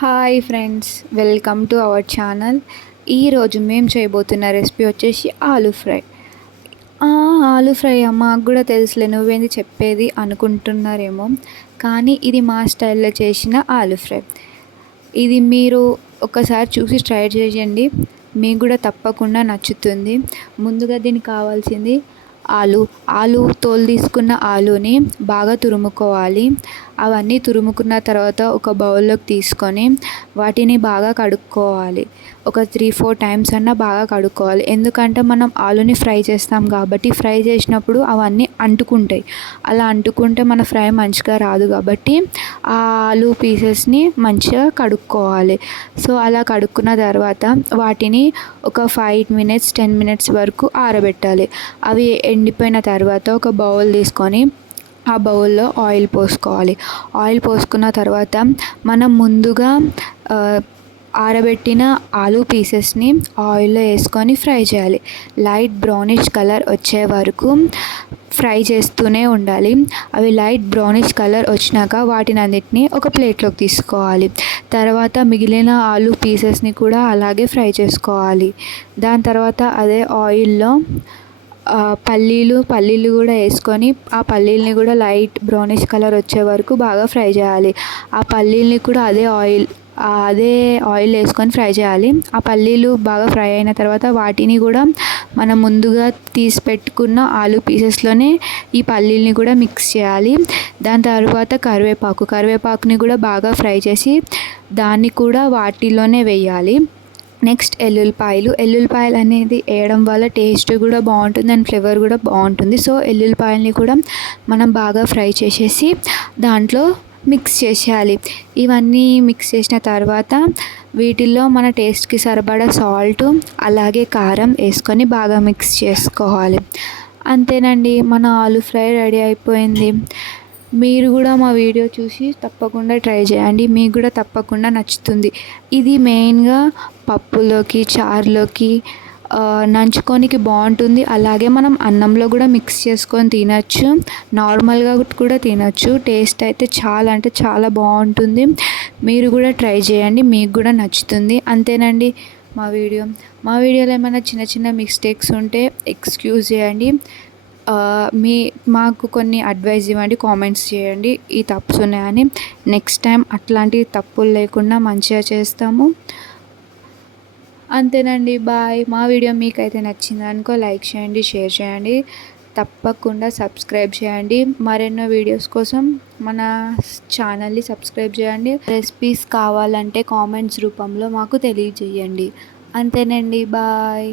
Hi friends, welcome to our channel. ఈరోజు మేము చేయబోతున్న రెసిపీ వచ్చేసి ఆలూ ఫ్రై. ఆలూ ఫ్రై మాకు కూడా తెలుసులే, నువ్వేంది చెప్పేది అనుకుంటున్నారేమో, కానీ ఇది మా స్టైల్లో చేసిన ఆలూ ఫ్రై. ఇది మీరు ఒకసారి చూసి ట్రై చేయండి, మీకు కూడా తప్పకుండా నచ్చుతుంది. ముందుగా దీనికి కావాల్సింది ఆలు తోలు తీసుకున్న ఆలూని బాగా తురుముకోవాలి. అవన్నీ తురుముకున్న తర్వాత ఒక బౌల్లోకి తీసుకొని వాటిని బాగా కడుక్కోవాలి. ఒక 3-4 టైమ్స్ అన్నా బాగా కడుక్కోవాలి. ఎందుకంటే మనం ఆలూని ఫ్రై చేస్తాం కాబట్టి ఫ్రై చేసినప్పుడు అవన్నీ అంటుకుంటాయి. అలా అంటుకుంటే మన ఫ్రై మంచిగా రాదు కాబట్టి ఆ ఆలూ పీసెస్ని మంచిగా కడుక్కోవాలి. సో అలా కడుక్కున్న తర్వాత వాటిని ఒక 5 మినిట్స్ 10 మినిట్స్ వరకు ఆరబెట్టాలి. అవి ఎండిపోయిన తర్వాత ఒక బౌల్ తీసుకొని ఆ బౌల్లో ఆయిల్ పోసుకోవాలి. ఆయిల్ పోసుకున్న తర్వాత మనం ముందుగా ఆరబెట్టిన ఆలూ పీసెస్ని ఆయిల్లో వేసుకొని ఫ్రై చేయాలి. లైట్ బ్రౌనిష్ కలర్ వచ్చే వరకు ఫ్రై చేస్తూనే ఉండాలి. అవి లైట్ బ్రౌనిష్ కలర్ వచ్చినాక వాటిని అన్నిటిని ఒక ప్లేట్లోకి తీసుకోవాలి. తర్వాత మిగిలిన ఆలూ పీసెస్ని కూడా అలాగే ఫ్రై చేసుకోవాలి. దాని తర్వాత అదే ఆయిల్లో పల్లీలు కూడా వేసుకొని ఆ పల్లీలని కూడా లైట్ బ్రౌనిష్ కలర్ వచ్చే వరకు బాగా ఫ్రై చేయాలి. ఆ పల్లీలని కూడా అదే ఆయిల్ వేసుకొని ఫ్రై చేయాలి. ఆ పల్లీలు బాగా ఫ్రై అయిన తర్వాత వాటిని కూడా మనం ముందుగా తీసి పెట్టుకున్న ఆలూ పీసెస్లోనే ఈ పల్లీలని కూడా మిక్స్ చేయాలి. దాని తర్వాత కరివేపాకుని కూడా బాగా ఫ్రై చేసి దాన్ని కూడా వాటిలోనే వేయాలి. నెక్స్ట్ ఎల్లుల్లిపాయలు అనేది వేయడం వల్ల టేస్ట్ కూడా బాగుంటుంది అండ్ ఫ్లేవర్ కూడా బాగుంటుంది. సో ఎల్లుల్లిపాయలని కూడా మనం బాగా ఫ్రై చేసేసి దాంట్లో మిక్స్ చేసేయాలి. ఇవన్నీ మిక్స్ చేసిన తర్వాత వీటిల్లో మన టేస్ట్కి సరిపడా సాల్ట్ అలాగే కారం వేసుకొని బాగా మిక్స్ చేసుకోవాలి. అంతేనండి, మన ఆలూ ఫ్రై రెడీ అయిపోయింది. మీరు కూడా మా వీడియో చూసి తప్పకుండా ట్రై చేయండి, మీకు కూడా తప్పకుండా నచ్చుతుంది. ఇది మెయిన్గా పప్పులోకి చారులోకి నంచుకోనికి బాగుంటుంది. అలాగే మనం అన్నంలో కూడా మిక్స్ చేసుకొని తినచ్చు, నార్మల్గా కూడా తినచ్చు. టేస్ట్ అయితే చాలా అంటే చాలా బాగుంటుంది. మీరు కూడా ట్రై చేయండి, మీకు కూడా నచ్చుతుంది. అంతేనండి, మా వీడియోలో ఏమైనా చిన్న చిన్న మిస్టేక్స్ ఉంటే ఎక్స్క్యూజ్ చేయండి. మాకు కొన్ని అడ్వైస్ ఇవ్వండి, కామెంట్స్ చేయండి ఈ తప్స్ ఉన్నాయని. నెక్స్ట్ టైం అట్లాంటి తప్పులు లేకుండా మంచిగా చేస్తాము. అంతేనండి, బాయ్. మా వీడియో మీకైతే నచ్చింది అనుకో లైక్ చేయండి, షేర్ చేయండి, తప్పకుండా సబ్స్క్రైబ్ చేయండి. మరెన్నో వీడియోస్ కోసం మన ఛానల్ని సబ్స్క్రైబ్ చేయండి. రెసిపీస్ కావాలంటే కామెంట్స్ రూపంలో మాకు తెలియజేయండి. అంతేనండి, బాయ్.